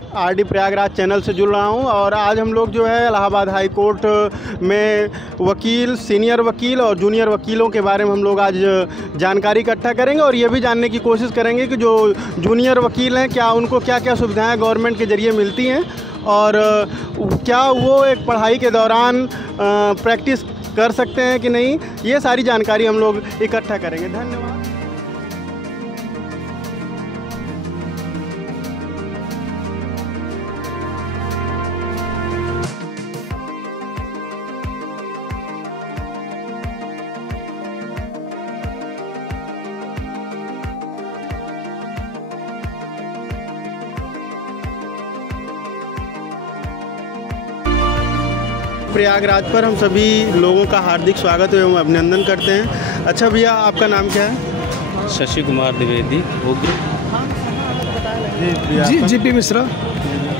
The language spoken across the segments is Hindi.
आरडी प्रयागराज चैनल से जुड़ रहा हूं और आज हम लोग जो है इलाहाबाद हाई कोर्ट में वकील, सीनियर वकील और जूनियर वकीलों के बारे में हम लोग आज जानकारी इकट्ठा करेंगे और ये भी जानने की कोशिश करेंगे कि जो जूनियर वकील हैं क्या उनको क्या क्या सुविधाएं गवर्नमेंट के ज़रिए मिलती हैं और क्या वो एक पढ़ाई के दौरान प्रैक्टिस कर सकते हैं कि नहीं। ये सारी जानकारी हम लोग इकट्ठा करेंगे। धन्यवाद। प्रयागराज पर हम सभी लोगों का हार्दिक स्वागत एवं अभिनंदन करते हैं। अच्छा भैया, आपका नाम क्या है? शशि कुमार द्विवेदी। जी मिश्रा।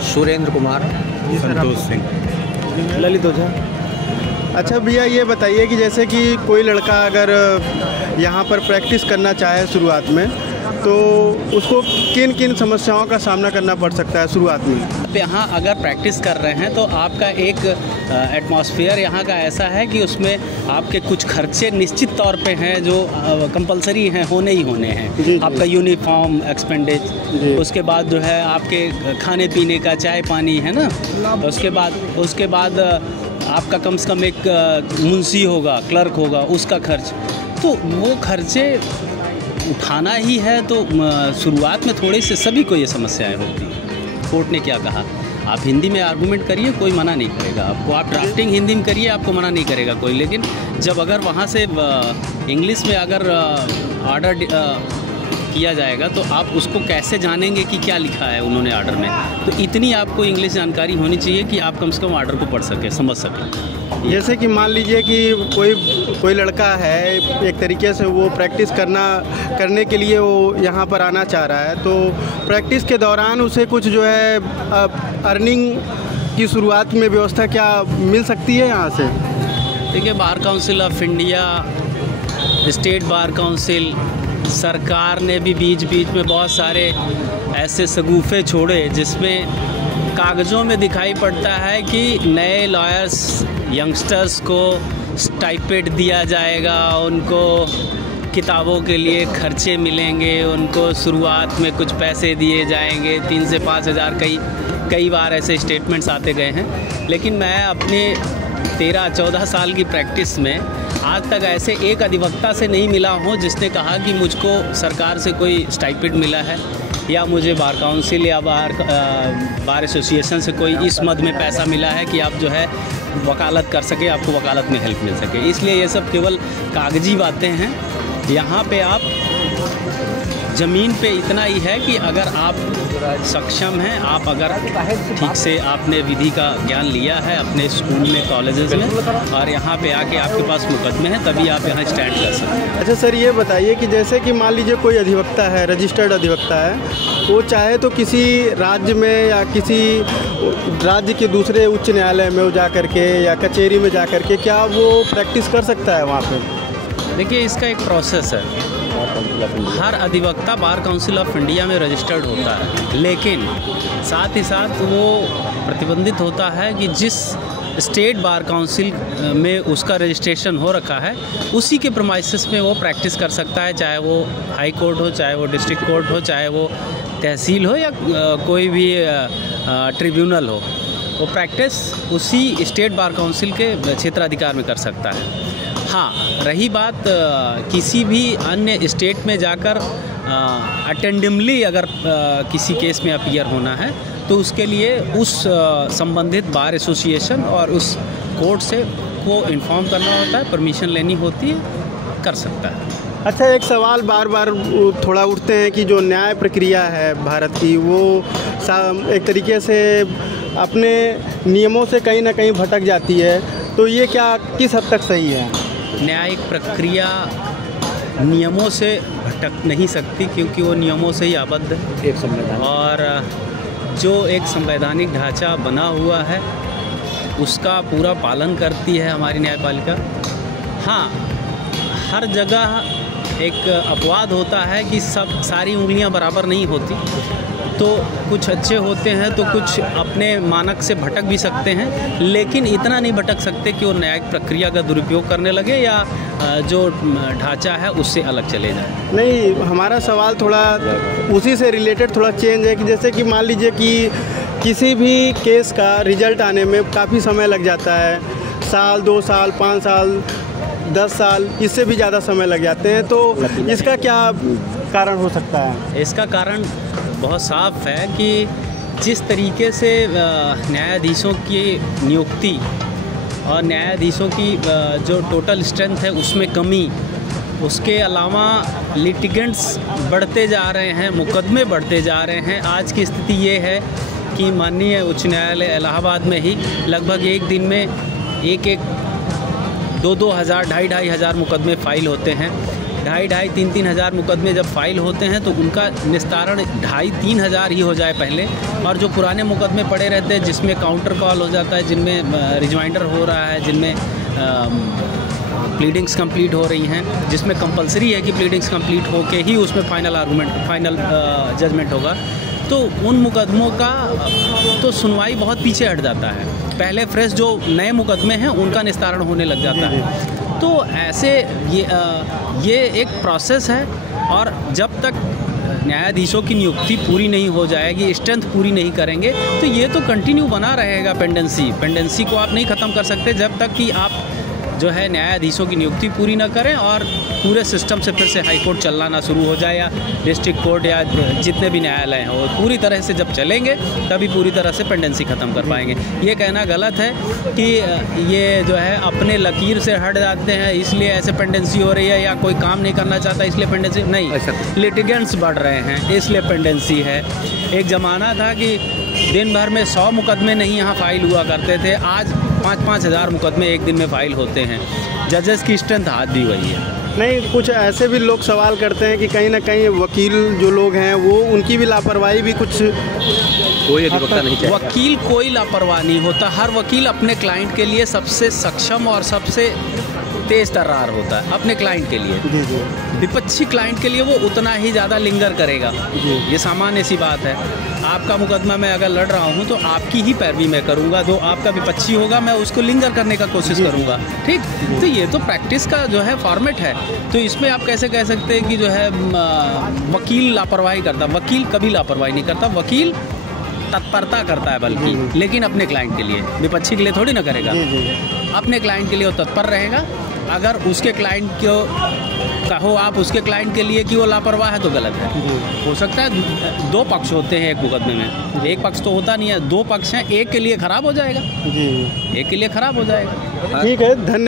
सुरेंद्र कुमार। संतोष सिंह। ललित ओझा। अच्छा भैया, ये बताइए कि जैसे कि कोई लड़का अगर यहाँ पर प्रैक्टिस करना चाहे शुरुआत में, तो उसको किन किन समस्याओं का सामना करना पड़ सकता है शुरुआत में? आप यहाँ अगर प्रैक्टिस कर रहे हैं तो आपका एक एटमॉस्फेयर यहाँ का ऐसा है कि उसमें आपके कुछ खर्चे निश्चित तौर पे हैं जो कंपलसरी हैं, होने ही होने हैं। आपका यूनिफॉर्म एक्सपेंडिचर, उसके बाद जो है आपके खाने पीने का चाय पानी है ना, उसके बाद आपका कम से कम एक मुंशी होगा, क्लर्क होगा, उसका खर्च, तो वो खर्चे उठाना ही है। तो शुरुआत में थोड़े से सभी को ये समस्याएं होती हैं। कोर्ट ने क्या कहा, आप हिंदी में आर्गूमेंट करिए, कोई मना नहीं करेगा आपको। आप ड्राफ्टिंग हिंदी में करिए, आपको मना नहीं करेगा कोई। लेकिन जब अगर वहाँ से इंग्लिश में अगर ऑर्डर किया जाएगा तो आप उसको कैसे जानेंगे कि क्या लिखा है उन्होंने ऑर्डर में। तो इतनी आपको इंग्लिश जानकारी होनी चाहिए कि आप कम से कम ऑर्डर को पढ़ सकें, समझ सकें। जैसे कि मान लीजिए कि कोई लड़का है, एक तरीके से वो प्रैक्टिस करने के लिए वो यहाँ पर आना चाह रहा है, तो प्रैक्टिस के दौरान उसे कुछ जो है अर्निंग की शुरुआत में व्यवस्था क्या मिल सकती है यहाँ से? देखिए, bar council of India, state bar council, सरकार ने भी बीच बीच में बहुत सारे ऐसे शगुफे छोड़े जिसमें कागज़ों में दिखाई पड़ता है कि नए लॉयर्स, यंगस्टर्स को स्टाइपेंड दिया जाएगा, उनको किताबों के लिए खर्चे मिलेंगे, उनको शुरुआत में कुछ पैसे दिए जाएंगे, 3 से 5 हज़ार। कई बार ऐसे स्टेटमेंट्स आते गए हैं। लेकिन मैं अपने 13-14 साल की प्रैक्टिस में आज तक ऐसे एक अधिवक्ता से नहीं मिला हूँ जिसने कहा कि मुझको सरकार से कोई स्टाइपेंड मिला है या मुझे बार काउंसिल या बार एसोसिएशन से कोई इस मद में पैसा मिला है कि आप जो है वकालत कर सके, आपको वकालत में हेल्प मिल सके। इसलिए ये सब केवल कागजी बातें हैं। यहाँ पे आप ज़मीन पे इतना ही है कि अगर आप सक्षम हैं, आप अगर ठीक से आपने विधि का ज्ञान लिया है अपने स्कूल में, कॉलेजेस में, और यहाँ पे आके आपके पास मुकदमे हैं, तभी आप यहाँ स्टैंड कर सकते हैं। अच्छा सर, ये बताइए कि जैसे कि मान लीजिए कोई अधिवक्ता है, रजिस्टर्ड अधिवक्ता है, वो चाहे तो किसी राज्य में या किसी राज्य के दूसरे उच्च न्यायालय में जा करके या कचहरी में जा करके क्या वो प्रैक्टिस कर सकता है वहाँ पर? देखिए, इसका एक प्रोसेस है। हर अधिवक्ता बार काउंसिल ऑफ इंडिया में रजिस्टर्ड होता है, लेकिन साथ ही साथ वो प्रतिबंधित होता है कि जिस स्टेट बार काउंसिल में उसका रजिस्ट्रेशन हो रखा है उसी के प्रीमाइसेस में वो प्रैक्टिस कर सकता है, चाहे वो हाई कोर्ट हो, चाहे वो डिस्ट्रिक्ट कोर्ट हो, चाहे वो तहसील हो या कोई भी ट्रिब्यूनल हो। वो प्रैक्टिस उसी स्टेट बार काउंसिल के क्षेत्राधिकार में कर सकता है। हाँ, रही बात किसी भी अन्य स्टेट में जाकर अटेंडिमली अगर किसी केस में अपीयर होना है तो उसके लिए उस संबंधित बार एसोसिएशन और उस कोर्ट से को इन्फॉर्म करना होता है, परमिशन लेनी होती है, कर सकता है। अच्छा, एक सवाल बार बार थोड़ा उठते हैं कि जो न्याय प्रक्रिया है भारत की, वो एक तरीके से अपने नियमों से कहीं ना कहीं भटक जाती है, तो ये क्या किस हद तक सही है? न्यायिक प्रक्रिया नियमों से भटक नहीं सकती क्योंकि वो नियमों से ही आबद्ध है। एक संवैधानिक और जो एक संवैधानिक ढांचा बना हुआ है उसका पूरा पालन करती है हमारी न्यायपालिका। हाँ, हर जगह एक अपवाद होता है कि सारी उंगलियां बराबर नहीं होती। तो कुछ अच्छे होते हैं तो कुछ अपने मानक से भटक भी सकते हैं, लेकिन इतना नहीं भटक सकते कि वो न्यायिक प्रक्रिया का दुरुपयोग करने लगे या जो ढांचा है उससे अलग चले जाए। नहीं, हमारा सवाल थोड़ा उसी से रिलेटेड थोड़ा चेंज है कि जैसे कि मान लीजिए कि किसी भी केस का रिजल्ट आने में काफ़ी समय लग जाता है, साल, 2 साल, 5 साल, 10 साल, इससे भी ज़्यादा समय लग जाते हैं, तो इसका क्या कारण हो सकता है? इसका कारण बहुत साफ है कि जिस तरीके से न्यायाधीशों की नियुक्ति और न्यायाधीशों की जो टोटल स्ट्रेंथ है उसमें कमी, उसके अलावा लिटिगेंट्स बढ़ते जा रहे हैं, मुकदमे बढ़ते जा रहे हैं। आज की स्थिति ये है कि माननीय उच्च न्यायालय इलाहाबाद में ही लगभग एक दिन में 2-2 हज़ार, 2,500 हज़ार मुकदमे फ़ाइल होते हैं। 2,500, 3-3 हज़ार मुकदमे जब फ़ाइल होते हैं तो उनका निस्तारण 2,500-3 हज़ार ही हो जाए पहले, और जो पुराने मुकदमे पड़े रहते हैं जिसमें काउंटर कॉल हो जाता है, जिनमें रिजमाइंडर हो रहा है, जिनमें प्लीडिंग्स कंप्लीट हो रही हैं, जिसमें कंपलसरी है कि प्लीडिंग्स कंप्लीट होके ही उसमें फाइनल जजमेंट होगा, तो उन मुकदमों का तो सुनवाई बहुत पीछे हट जाता है। पहले फ्रेश जो नए मुकदमे हैं उनका निस्तारण होने लग जाता है। तो ऐसे ये एक प्रोसेस है, और जब तक न्यायाधीशों की नियुक्ति पूरी नहीं हो जाएगी, स्ट्रेंथ पूरी नहीं करेंगे, तो ये तो कंटिन्यू बना रहेगा। पेंडेंसी को आप नहीं ख़त्म कर सकते जब तक कि आप जो है न्यायाधीशों की नियुक्ति पूरी ना करें और पूरे सिस्टम से फिर से हाई कोर्ट चलना ना शुरू हो जाए, या डिस्ट्रिक्ट कोर्ट या जितने भी न्यायालय हैं वो पूरी तरह से जब चलेंगे तभी पूरी तरह से पेंडेंसी ख़त्म कर पाएंगे। ये कहना गलत है कि ये जो है अपने लकीर से हट जाते हैं इसलिए ऐसे पेंडेंसी हो रही है, या कोई काम नहीं करना चाहता इसलिए पेंडेंसी नहीं, लिटिगेंट्स बढ़ रहे हैं इसलिए पेंडेंसी है। एक ज़माना था कि दिन भर में 100 मुकदमे नहीं यहाँ फ़ाइल हुआ करते थे, आज 5-5 हज़ार मुकदमे एक दिन में फ़ाइल होते हैं। जजेस की स्ट्रेंथ आज भी वही है। नहीं, कुछ ऐसे भी लोग सवाल करते हैं कि कहीं ना कहीं वकील जो लोग हैं वो उनकी भी लापरवाही भी कुछ, कोई अधिवक्ता नहीं चाहिए। वकील कोई लापरवाह नहीं होता, हर वकील अपने क्लाइंट के लिए सबसे सक्षम और सबसे तेज़ तर्रार होता है अपने क्लाइंट के लिए। जी जी। विपक्षी क्लाइंट के लिए वो उतना ही ज़्यादा लिंगर करेगा, ये सामान्य सी बात है। आपका मुकदमा मैं अगर लड़ रहा हूँ तो आपकी ही पैरवी मैं करूँगा, जो आपका विपक्षी होगा मैं उसको लिंगर करने का कोशिश करूँगा, ठीक। तो ये तो प्रैक्टिस का जो है फॉर्मेट है। तो इसमें आप कैसे कह सकते हैं कि जो है वकील लापरवाही करता? वकील कभी लापरवाही नहीं करता, वकील तत्परता करता है बल्कि, लेकिन अपने क्लाइंट के लिए, विपक्षी के लिए थोड़ी ना करेगा। अपने क्लाइंट के लिए वो तत्पर रहेगा। अगर उसके क्लाइंट को कहो आप उसके क्लाइंट के लिए कि वो लापरवाह है तो गलत है। हो सकता है 2 पक्ष होते हैं एक मुकदमे में, एक पक्ष तो होता नहीं है, 2 पक्ष हैं, एक के लिए ख़राब हो जाएगा, एक के लिए ख़राब हो जाएगा। ठीक है, धन्यवाद।